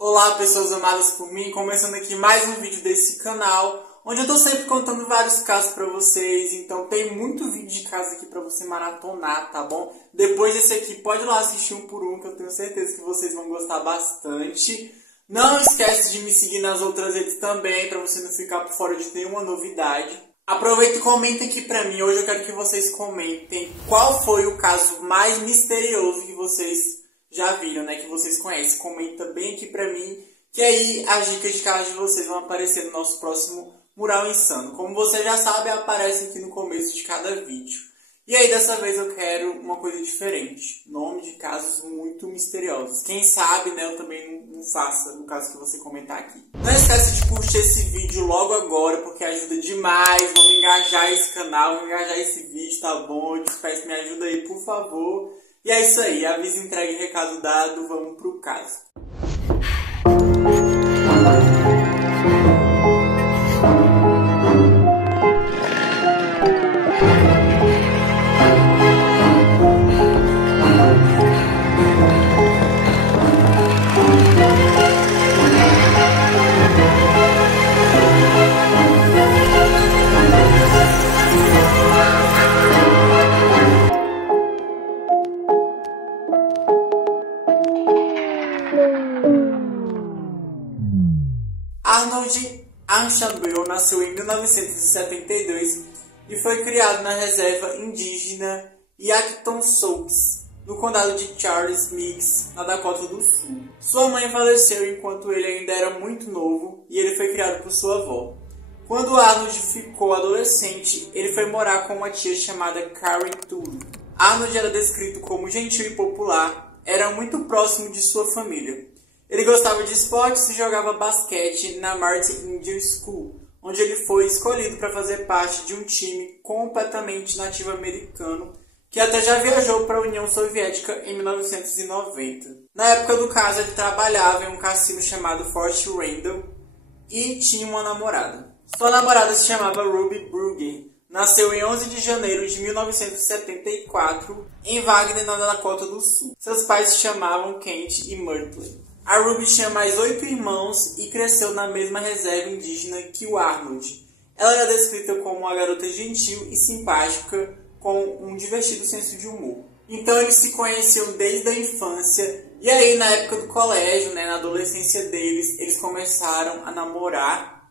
Olá, pessoas amadas por mim, começando aqui mais um vídeo desse canal, onde eu tô sempre contando vários casos pra vocês, então tem muito vídeo de casos aqui pra você maratonar, tá bom? Depois desse aqui, pode ir lá assistir um por um, que eu tenho certeza que vocês vão gostar bastante. Não esquece de me seguir nas outras redes também, pra você não ficar por fora de nenhuma novidade. Aproveita e comenta aqui pra mim, hoje eu quero que vocês comentem qual foi o caso mais misterioso que vocês já viram, né, que vocês conhecem. Comenta bem aqui pra mim, que aí as dicas de casos de vocês vão aparecer no nosso próximo Mural Insano. Como você já sabe, aparece aqui no começo de cada vídeo. E aí dessa vez eu quero uma coisa diferente, nome de casos muito misteriosos. Quem sabe, né, eu também não faça no caso que você comentar aqui. Não esquece de curtir esse vídeo logo agora, porque ajuda demais. Vamos engajar esse canal, vamos engajar esse vídeo, tá bom? Eu te peço, me ajuda aí, por favor. E é isso aí, aviso, entregue, recado dado, vamos pro caso. Arnold Archambault nasceu em 1972 e foi criado na reserva indígena Yaquitão-Souks, no condado de Charles Mix, na Dakota do Sul. Sua mãe faleceu enquanto ele ainda era muito novo e ele foi criado por sua avó. Quando Arnold ficou adolescente, ele foi morar com uma tia chamada Karen Toole. Arnold era descrito como gentil e popular, era muito próximo de sua família. Ele gostava de esportes e jogava basquete na Martin Indian School, onde ele foi escolhido para fazer parte de um time completamente nativo americano, que até já viajou para a União Soviética em 1990. Na época do caso, ele trabalhava em um cassino chamado Fort Randall e tinha uma namorada. Sua namorada se chamava Ruby Burger. Nasceu em 11 de janeiro de 1974 em Wagner, na Dakota do Sul. Seus pais se chamavam Kent e Myrtle. A Ruby tinha mais 8 irmãos e cresceu na mesma reserva indígena que o Arnold. Ela era descrita como uma garota gentil e simpática, com um divertido senso de humor. Então eles se conheciam desde a infância, e aí na época do colégio, né, na adolescência deles, eles começaram a namorar,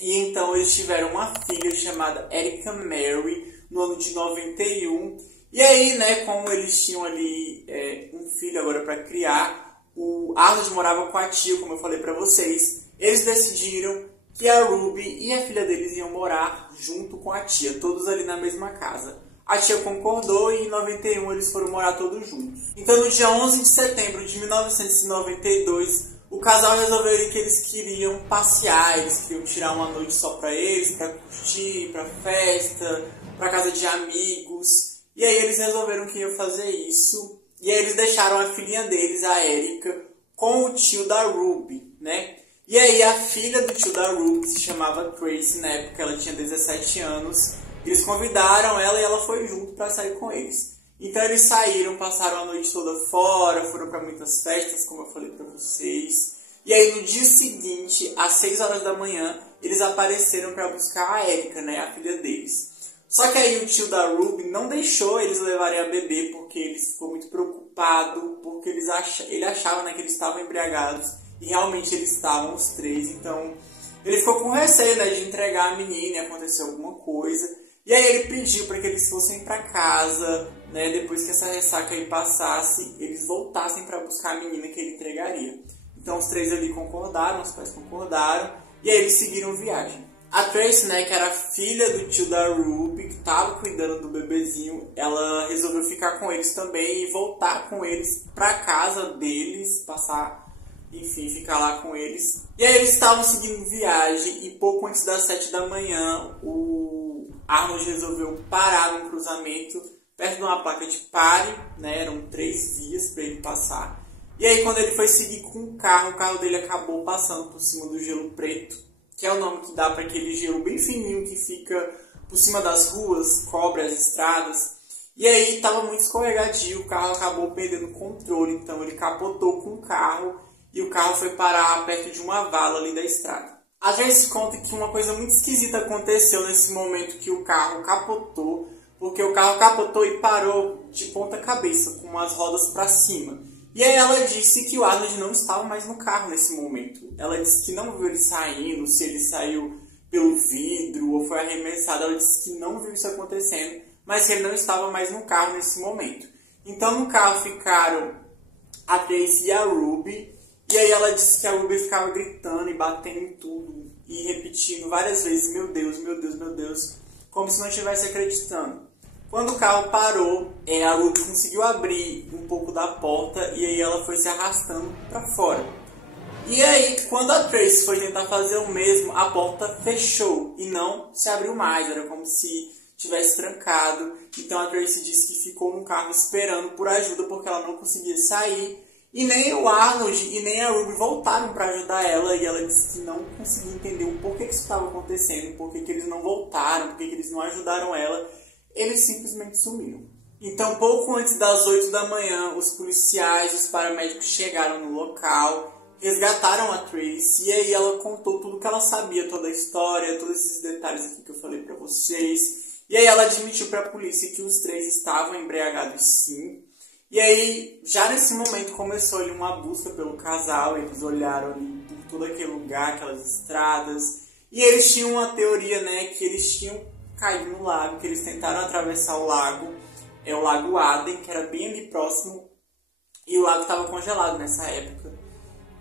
e então eles tiveram uma filha chamada Erica Mary no ano de 91. E aí, né, como eles tinham ali um filho agora para criar, o Arnold morava com a tia, como eu falei pra vocês. Eles decidiram que a Ruby e a filha deles iam morar junto com a tia, todos ali na mesma casa. A tia concordou e em 91 eles foram morar todos juntos. Então no dia 11 de setembro de 1992, o casal resolveu que eles queriam passear, eles queriam tirar uma noite só pra eles, pra curtir, pra festa, pra casa de amigos. E aí eles resolveram que iam fazer isso. E aí eles deixaram a filhinha deles, a Erika, com o tio da Ruby, né? E aí a filha do tio da Ruby se chamava Tracy, na época ela tinha 17 anos. Eles convidaram ela e ela foi junto para sair com eles. Então eles saíram, passaram a noite toda fora, foram para muitas festas, como eu falei para vocês. E aí no dia seguinte, às 6 horas da manhã, eles apareceram para buscar a Erika, né, a filha deles. Só que aí o tio da Ruby não deixou eles levarem a bebê, porque ele ficou muito preocupado, porque ele achava, né, que eles estavam embriagados, e realmente eles estavam, os três. Então ele ficou com receio, né, de entregar a menina e acontecer alguma coisa. E aí ele pediu para que eles fossem para casa, né, depois que essa ressaca aí passasse, eles voltassem para buscar a menina que ele entregaria. Então os três ali concordaram, os pais concordaram, e aí eles seguiram viagem. A Tracy, né, que era filha do tio da Ruby, que estava cuidando do bebezinho, ela resolveu ficar com eles também e voltar com eles para casa deles, ficar lá com eles. E aí eles estavam seguindo viagem e pouco antes das 7 da manhã, o Arnold resolveu parar num cruzamento perto de uma placa de pare, né, eram 3 vias para ele passar. E aí quando ele foi seguir com o carro dele acabou passando por cima do gelo preto, que é o nome que dá para aquele gelo bem fininho que fica por cima das ruas, cobre as estradas. E aí estava muito escorregadio, o carro acabou perdendo o controle, então ele capotou com o carro e o carro foi parar perto de uma vala ali da estrada. A Tracy conta que uma coisa muito esquisita aconteceu nesse momento que o carro capotou, porque o carro capotou e parou de ponta cabeça, com as rodas para cima. E aí ela disse que o Arnold não estava mais no carro nesse momento. Ela disse que não viu ele saindo, se ele saiu pelo vidro ou foi arremessado. Ela disse que não viu isso acontecendo, mas que ele não estava mais no carro nesse momento. Então no carro ficaram a Tracy e a Ruby. E aí ela disse que a Ruby ficava gritando e batendo em tudo e repetindo várias vezes: meu Deus, meu Deus, meu Deus, como se não estivesse acreditando. Quando o carro parou, a Ruby conseguiu abrir um pouco da porta e aí ela foi se arrastando para fora. E aí, quando a Tracy foi tentar fazer o mesmo, a porta fechou e não se abriu mais. Era como se tivesse trancado. Então a Tracy disse que ficou no carro esperando por ajuda porque ela não conseguia sair. E nem o Arnold e nem a Ruby voltaram para ajudar ela. E ela disse que não conseguia entender o porquê que isso estava acontecendo, porquê que eles não voltaram, porquê que eles não ajudaram ela. Eles simplesmente sumiram. Então, pouco antes das 8 da manhã, os policiais e os paramédicos chegaram no local, resgataram a Tracy e aí ela contou tudo que ela sabia, toda a história, todos esses detalhes aqui que eu falei pra vocês. E aí ela admitiu pra polícia que os três estavam embriagados sim. E aí, já nesse momento, começou ali uma busca pelo casal. Eles olharam ali por todo aquele lugar, aquelas estradas. E eles tinham uma teoria, né, que eles tinham caído no lago, que eles tentaram atravessar o lago, o Lago Aden, que era bem ali próximo, e o lago estava congelado nessa época.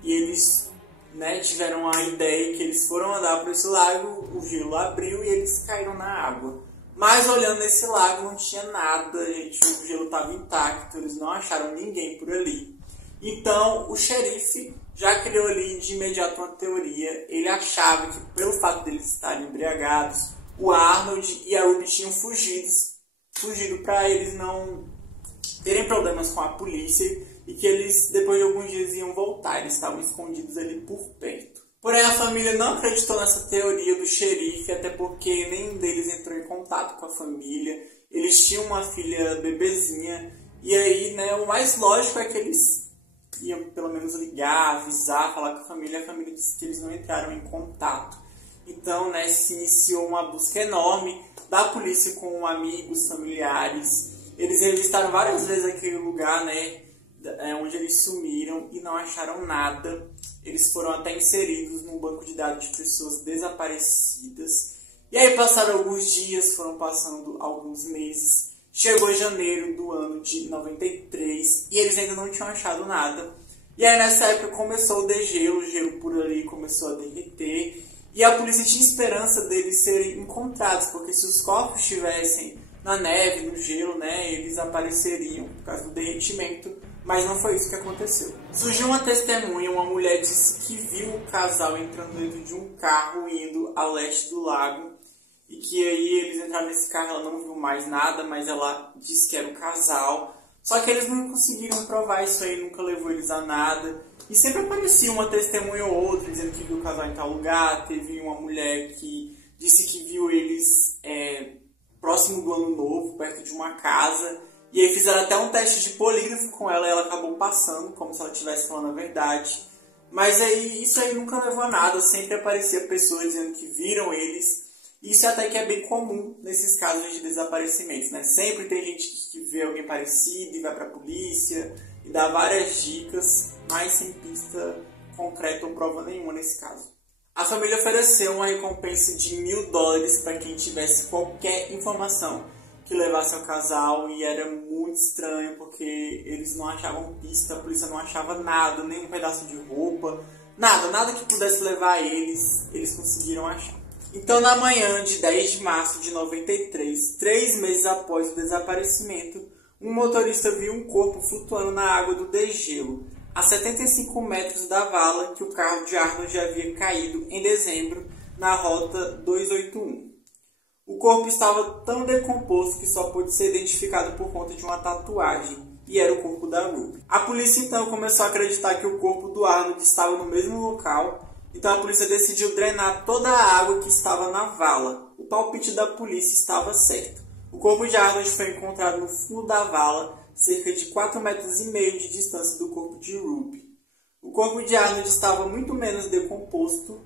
E eles, né, tiveram a ideia que eles foram andar por esse lago, o gelo abriu e eles caíram na água. Mas olhando nesse lago não tinha nada, gente, o gelo estava intacto, eles não acharam ninguém por ali. Então o xerife já criou ali de imediato uma teoria. Ele achava que pelo fato deles estarem embriagados, o Arnold e a Ruby tinham fugido para eles não terem problemas com a polícia e que eles, depois de alguns dias, iam voltar. Eles estavam escondidos ali por perto. Porém, a família não acreditou nessa teoria do xerife, até porque nenhum deles entrou em contato com a família. Eles tinham uma filha bebezinha e aí, né, o mais lógico é que eles iam pelo menos ligar, avisar, falar com a família. A família disse que eles não entraram em contato. Então, né, se iniciou uma busca enorme da polícia com amigos, familiares. Eles revistaram várias vezes aquele lugar, né, onde eles sumiram e não acharam nada. Eles foram até inseridos num banco de dados de pessoas desaparecidas. E aí passaram alguns dias, foram passando alguns meses. Chegou janeiro do ano de 93 e eles ainda não tinham achado nada. E aí nessa época começou o degelo, o gelo por ali começou a derreter. E a polícia tinha esperança deles serem encontrados, porque se os corpos estivessem na neve, no gelo, né, eles apareceriam por causa do derretimento, mas não foi isso que aconteceu. Surgiu uma testemunha, uma mulher disse que viu o casal entrando dentro de um carro indo ao leste do lago, e que aí eles entraram nesse carro, ela não viu mais nada, mas ela disse que era o casal. Só que eles não conseguiram provar isso aí, nunca levou eles a nada. E sempre aparecia uma testemunha ou outra dizendo que viu o casal em tal lugar. Teve uma mulher que disse que viu eles próximo do ano novo, perto de uma casa. E aí fizeram até um teste de polígrafo com ela e ela acabou passando, como se ela estivesse falando a verdade. Mas aí isso aí nunca levou a nada, sempre aparecia pessoas dizendo que viram eles. Isso até que é bem comum nesses casos de desaparecimentos, né? Sempre tem gente que vê alguém parecido e vai pra polícia e dá várias dicas, mas sem pista concreta ou prova nenhuma nesse caso. A família ofereceu uma recompensa de $1.000 para quem tivesse qualquer informação que levasse ao casal, e era muito estranho porque eles não achavam pista, a polícia não achava nada, nem um pedaço de roupa, nada que pudesse levar eles conseguiram achar. Então, na manhã de 10 de março de 93, 3 meses após o desaparecimento, um motorista viu um corpo flutuando na água do degelo, a 75 metros da vala que o carro de Arnold já havia caído em dezembro na rota 281. O corpo estava tão decomposto que só pôde ser identificado por conta de uma tatuagem, e era o corpo da Ruby. A polícia então começou a acreditar que o corpo do Arnold estava no mesmo local. Então a polícia decidiu drenar toda a água que estava na vala. O palpite da polícia estava certo. O corpo de Arnold foi encontrado no fundo da vala, cerca de 4,5 metros de distância do corpo de Ruby. O corpo de Arnold estava muito menos decomposto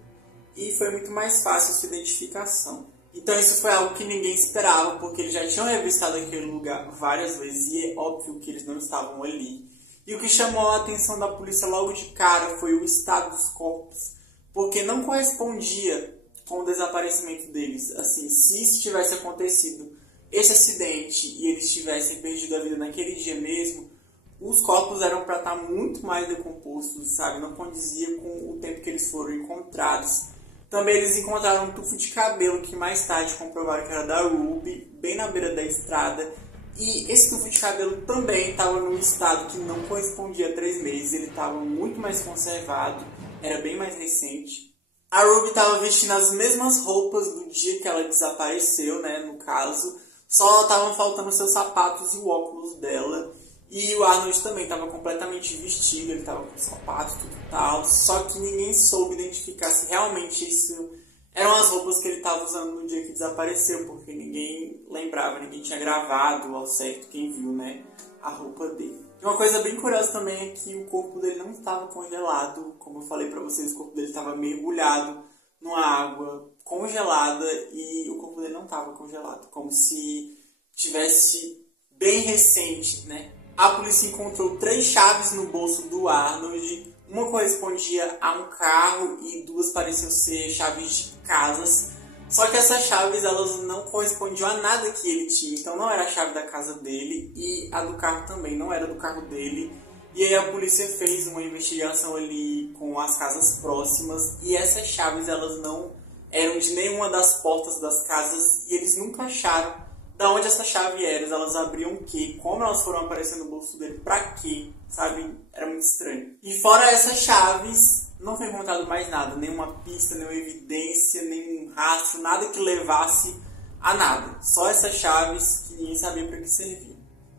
e foi muito mais fácil a sua identificação. Então isso foi algo que ninguém esperava, porque eles já tinham revistado aquele lugar várias vezes e é óbvio que eles não estavam ali. E o que chamou a atenção da polícia logo de cara foi o estado dos corpos, porque não correspondia com o desaparecimento deles. Assim, se isso tivesse acontecido, esse acidente, e eles tivessem perdido a vida naquele dia mesmo, os corpos eram para estar muito mais decompostos, sabe? Não condizia com o tempo que eles foram encontrados. Também eles encontraram um tufo de cabelo que mais tarde comprovaram que era da Ruby, bem na beira da estrada. E esse tufo de cabelo também estava num estado que não correspondia a 3 meses, ele estava muito mais conservado, era bem mais recente. A Ruby estava vestindo as mesmas roupas do dia que ela desapareceu, né, no caso, só estavam faltando seus sapatos e o óculos dela. E o Arnold também estava completamente vestido, ele estava com sapatos, tudo tal, só que ninguém soube identificar se realmente isso eram as roupas que ele estava usando no dia que desapareceu, porque ninguém lembrava, ninguém tinha gravado ao certo quem viu, né, a roupa dele. E uma coisa bem curiosa também é que o corpo dele não estava congelado, como eu falei para vocês, o corpo dele estava mergulhado numa água congelada e o corpo dele não estava congelado, como se tivesse bem recente, né? A polícia encontrou 3 chaves no bolso do Arnold, uma correspondia a um carro e 2 pareciam ser chaves de casas. Só que essas chaves elas não correspondiam a nada que ele tinha, então não era a chave da casa dele e a do carro também não era do carro dele. E aí a polícia fez uma investigação ali com as casas próximas e essas chaves elas não eram de nenhuma das portas das casas e eles nunca acharam da onde essa chave era, elas abriam o quê? Como elas foram aparecer no bolso dele? Pra quê? Sabe? Era muito estranho. E fora essas chaves, não foi encontrado mais nada. Nenhuma pista, nenhuma evidência, nenhum rastro, nada que levasse a nada. Só essas chaves que ninguém sabia para que serviam.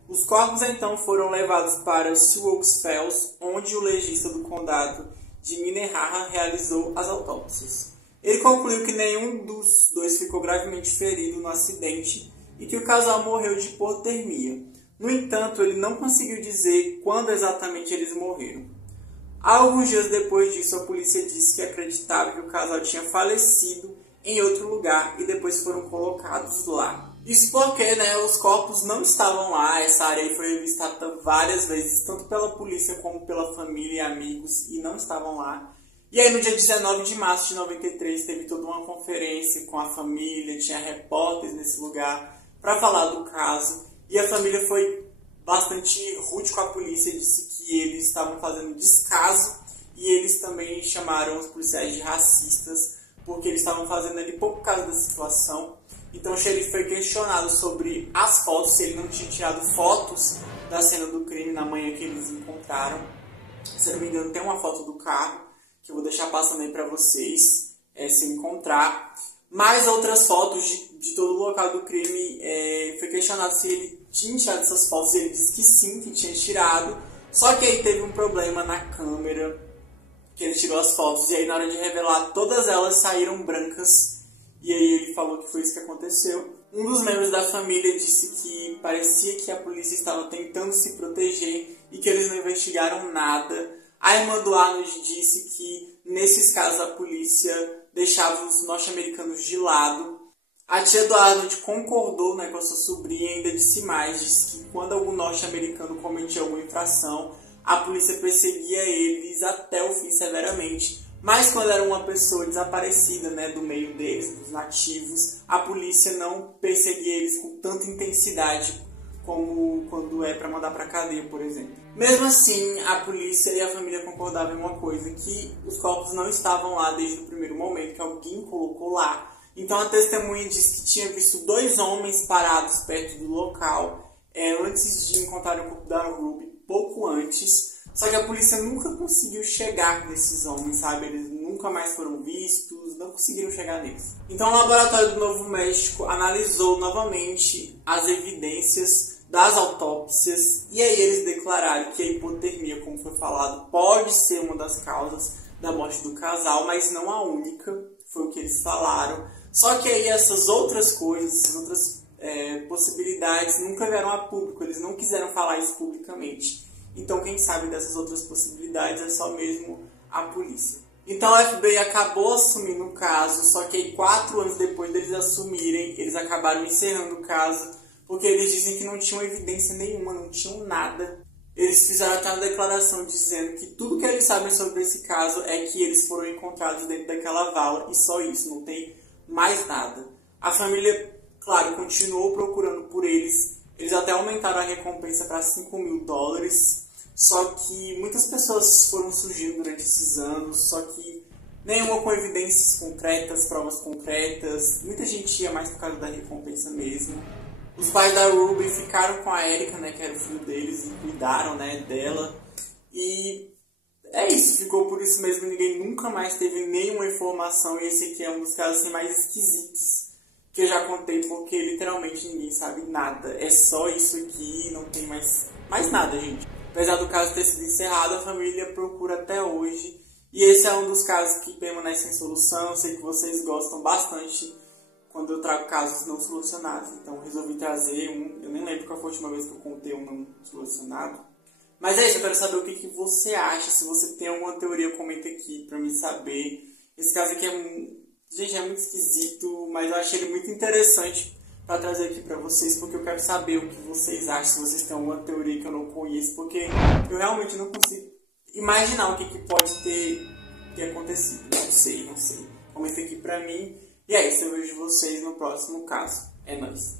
Os corpos então foram levados para Sioux Oaks Falls, onde o legista do condado de Minnehaha realizou as autópsias. Ele concluiu que nenhum dos 2 ficou gravemente ferido no acidente e que o casal morreu de hipotermia. No entanto, ele não conseguiu dizer quando exatamente eles morreram. Alguns dias depois disso, a polícia disse que acreditava que o casal tinha falecido em outro lugar e depois foram colocados lá. Isso porque, né, os corpos não estavam lá, essa área aí foi revistada várias vezes, tanto pela polícia como pela família e amigos, e não estavam lá. E aí no dia 19 de março de 93 teve toda uma conferência com a família, tinha repórteres nesse lugar para falar do caso, e a família foi bastante rude com a polícia, disse que eles estavam fazendo descaso e eles também chamaram os policiais de racistas porque eles estavam fazendo ali pouco caso da situação. Então o xerife foi questionado sobre as fotos, se ele não tinha tirado fotos da cena do crime na manhã que eles encontraram. Se eu não me engano tem uma foto do carro que eu vou deixar passando aí para vocês, se eu encontrar. Mais outras fotos de todo o local do crime, foi questionado se ele tinha tirado essas fotos e ele disse que sim, que tinha tirado. Só que aí teve um problema na câmera que ele tirou as fotos e aí na hora de revelar todas elas saíram brancas e aí ele falou que foi isso que aconteceu. Um dos membros da família disse que parecia que a polícia estava tentando se proteger e que eles não investigaram nada. A irmã do Arnold disse que nesses casos a polícia deixava os norte-americanos de lado. A tia do Arnold concordou, né, com a sua sobrinha e ainda disse mais, disse que quando algum norte-americano cometia alguma infração, a polícia perseguia eles até o fim severamente. Mas quando era uma pessoa desaparecida, né, do meio deles, dos nativos, a polícia não perseguia eles com tanta intensidade como quando é para mandar para cadeia, por exemplo. Mesmo assim, a polícia e a família concordavam em uma coisa, que os corpos não estavam lá desde o primeiro momento, que alguém colocou lá. Então a testemunha disse que tinha visto 2 homens parados perto do local antes de encontrar o corpo da Ruby, pouco antes. Só que a polícia nunca conseguiu chegar nesses homens, sabe? Eles nunca mais foram vistos, não conseguiram chegar neles. Então o laboratório do Novo México analisou novamente as evidências das autópsias e aí eles declararam que a hipotermia, como foi falado, pode ser uma das causas da morte do casal, mas não a única, foi o que eles falaram. Só que aí essas outras coisas, essas outras possibilidades nunca vieram a público, eles não quiseram falar isso publicamente. Então quem sabe dessas outras possibilidades é só mesmo a polícia. Então o FBI acabou assumindo o caso, só que aí 4 anos depois deles assumirem, eles acabaram encerrando o caso, porque eles dizem que não tinham evidência nenhuma, não tinham nada. Eles fizeram até uma declaração dizendo que tudo que eles sabem sobre esse caso é que eles foram encontrados dentro daquela vala e só isso, não tem mais nada. A família, claro, continuou procurando por eles, eles até aumentaram a recompensa para $5.000, só que muitas pessoas foram surgindo durante esses anos, só que nenhuma com evidências concretas, provas concretas, muita gente ia mais por causa da recompensa mesmo. Os pais da Ruby ficaram com a Erica, né, que era o filho deles, e cuidaram, né, dela. E é isso, ficou por isso mesmo, ninguém nunca mais teve nenhuma informação. E esse aqui é um dos casos assim, mais esquisitos que eu já contei, porque literalmente ninguém sabe nada. É só isso aqui, não tem mais nada, gente. Apesar do caso ter sido encerrado, a família procura até hoje. E esse é um dos casos que permanece sem solução. Eu sei que vocês gostam bastante quando eu trago casos não solucionados. Então resolvi trazer um. Eu nem lembro qual foi a última vez que eu contei um não solucionado. Mas é isso, eu quero saber o que você acha. Se você tem alguma teoria, comenta aqui pra me saber. Esse caso aqui gente, é muito esquisito, mas eu achei ele muito interessante para trazer aqui para vocês, porque eu quero saber o que vocês acham, se vocês têm alguma teoria que eu não conheço, porque eu realmente não consigo imaginar o que pode ter acontecido. Não sei. Comenta aqui pra mim. E é isso, eu vejo vocês no próximo caso. É nóis.